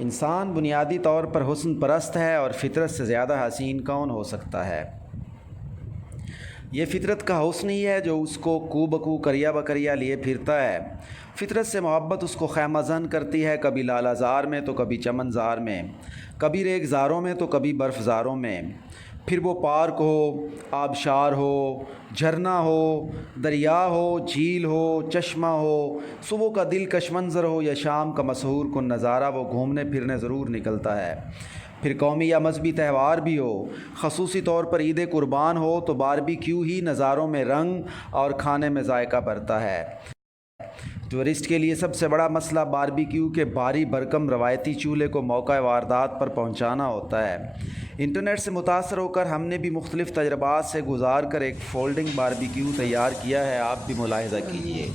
इंसान बुनियादी तौर पर हुस्न परस्त है और फितरत से ज़्यादा हसीन कौन हो सकता है। ये फितरत का हुस्न ही है जो उसको कू बकू करिया बकरिया लिए फिरता है। फितरत से मोहब्बत उसको खैमज़न करती है, कभी लालाजार में तो कभी चमनज़ार में, कभी रेगज़ारों में तो कभी बर्फ़ज़ारों में। फिर वो पार्क हो, आबशार हो, झरना हो, दरिया हो, झील हो, चश्मा हो, सुबह का दिलकश मंज़र हो या शाम का मशहूर कुन नज़ारा, वो घूमने फिरने ज़रूर निकलता है। फिर कौमी या मजहबी त्यौहार भी हो, ख़ुसूसी तौर पर ईद कुर्बान हो, तो बारबेक्यू ही नज़ारों में रंग और खाने में जायका भरता है। टूरिस्ट के लिए सबसे बड़ा मसला बारबेक्यू के भारी भरकम रवायती चूल्हे को मौका वारदात पर पहुंचाना होता है। इंटरनेट से मुतासर होकर हमने भी मुख्तलिफ़ तजर्बात से गुजार कर एक फ़ोल्डिंग बारबेक्यू तैयार किया है। आप भी मुलाहिज़ा कीजिए।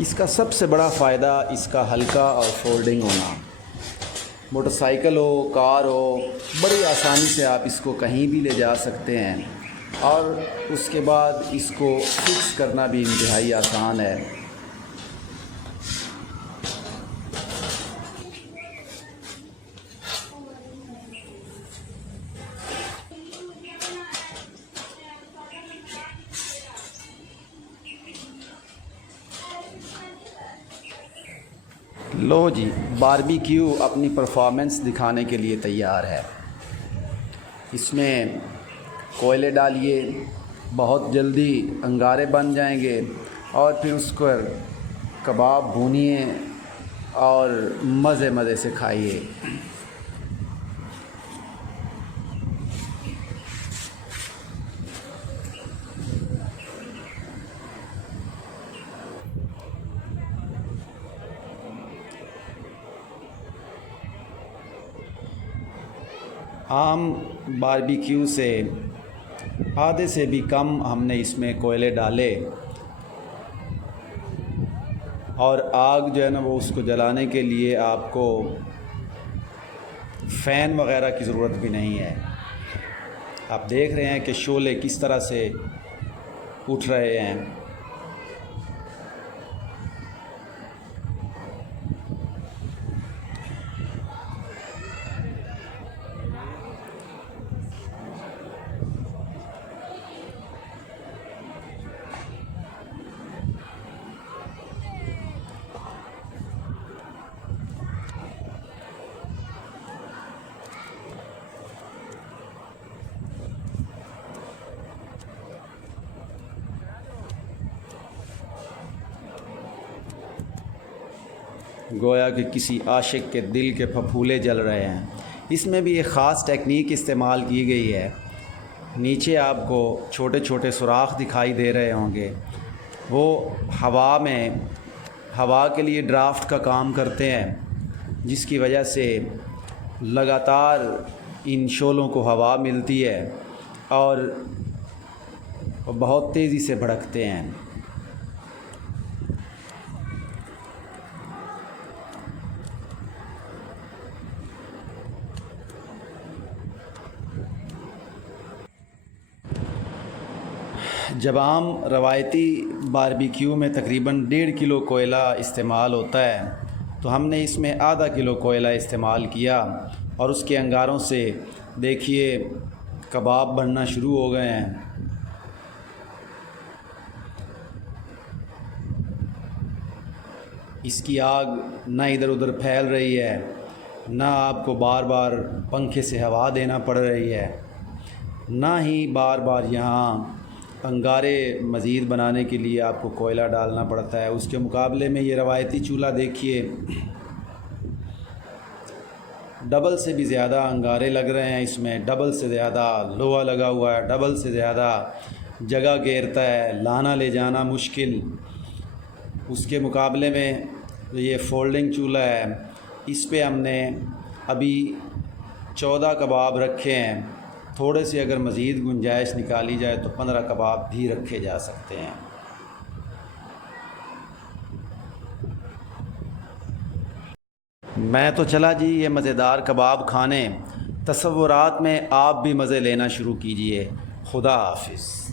इसका सबसे बड़ा फ़ायदा इसका हल्का और फोल्डिंग होना। मोटरसाइकिल हो, कार हो, बड़ी आसानी से आप इसको कहीं भी ले जा सकते हैं और उसके बाद इसको फिक्स करना भी इंतहाई आसान है। लो जी, बारबेक्यू अपनी परफॉर्मेंस दिखाने के लिए तैयार है। इसमें कोयले डालिए, बहुत जल्दी अंगारे बन जाएंगे और फिर उसको कबाब भूनिए और मज़े मज़े से खाइए। आम बारबेक्यू से आधे से भी कम हमने इसमें कोयले डाले और आग जो है ना वो उसको जलाने के लिए आपको फ़ैन वग़ैरह की ज़रूरत भी नहीं है। आप देख रहे हैं कि शोले किस तरह से उठ रहे हैं। गोया कि किसी आशिक के दिल के फफूले जल रहे हैं। इसमें भी एक ख़ास टेक्निक इस्तेमाल की गई है। नीचे आपको छोटे छोटे सुराख दिखाई दे रहे होंगे, वो हवा के लिए ड्राफ्ट का काम करते हैं, जिसकी वजह से लगातार इन शोलों को हवा मिलती है और बहुत तेज़ी से भड़कते हैं। जब आम रवायती बारबेक्यू में तकरीबन 1.5 किलो कोयला इस्तेमाल होता है, तो हमने इसमें आधा किलो कोयला इस्तेमाल किया और उसके अंगारों से देखिए कबाब बनना शुरू हो गए हैं। इसकी आग ना इधर उधर फैल रही है, ना आपको बार बार पंखे से हवा देना पड़ रही है, ना ही बार बार यहाँ अंगारे मज़ीद बनाने के लिए आपको कोयला डालना पड़ता है। उसके मुकाबले में ये रवायती चूल्हा देखिए, डबल से भी ज़्यादा अंगारे लग रहे हैं इसमें, डबल से ज़्यादा लोहा लगा हुआ है, डबल से ज़्यादा जगह घेरता है, लाना ले जाना मुश्किल। उसके मुकाबले में ये फोल्डिंग चूल्हा है, इस पे हमने अभी 14 कबाब रखे हैं। थोड़े से अगर मज़ीद गुंजाइश निकाली जाए तो 15 कबाब भी रखे जा सकते हैं। मैं तो चला जी ये मज़ेदार कबाब खाने। तसव्वुरात में आप भी मज़े लेना शुरू कीजिए। खुदा हाफिज़।